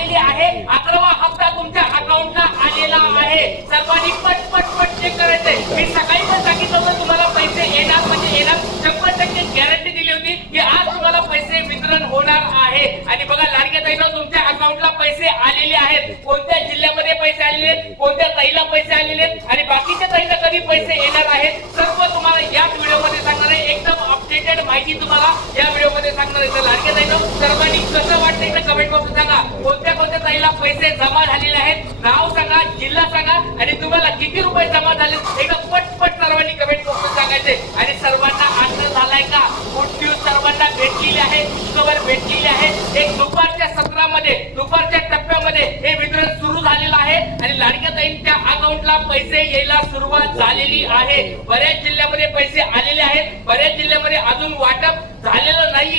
आलेली आहे, 11वा हप्ता तुमच्या अकाउंटला आलेला आहे. सर्वांनी पट चेक करायचंय. मी सकाळी पण सांगितलं होतं तुम्हाला पैसे येणार म्हणजे येणार, 100% गॅरंटी दिली होती की आज तुम्हाला पैसे वितरण होणार आहे. आणि बघा लाडक्या ताईंनो, तुमच्या अकाउंटला पैसे आलेले आहेत. कोणत्या जिल्ह्यामध्ये पैसे आलेले आहेत, कोणत्या ताईला पैसे आलेले आहेत आणि बाकीच्या ताईला कधी पैसे येणार आहेत, सर्व तुम्हाला या व्हिडिओमध्ये सांगणार आहे. एकदम अपडेटेड माहिती तुम्हाला या व्हिडिओमध्ये सांगणार आहे. तर लाडक्या ताईंनो, सर्वांनी कसं वाटतंय ते कमेंट बॉक्समध्ये सांगा. कोणत्या ताईला पैसे जमा झालेले आहेत, नाव सांगा, जिल्हा सांगा आणि तुम्हाला किती रुपये जमा झाले एकदम पटपट सर्वांनी कमेंट बॉक्समध्ये सांगायचे. आणि सर्वांना आनंद झालाय का? गुड न्यूज सर्वांना भेटलेली आहे, खबर भेटलेली आहे. एक दुपारच्या सत्रामध्ये, दुपारच्या टप्प्यामध्ये हे वितरण सुरू झालेलं आहे आणि लाडक्या ताईंच्या अकाउंटला पैसे यायला सुरुवात झालेली आहे. बऱ्याच जिल्ह्यामध्ये पैसे आलेले आहेत, बऱ्याच जिल्ह्यामध्ये अजून वाटप झालेलं नाहीये.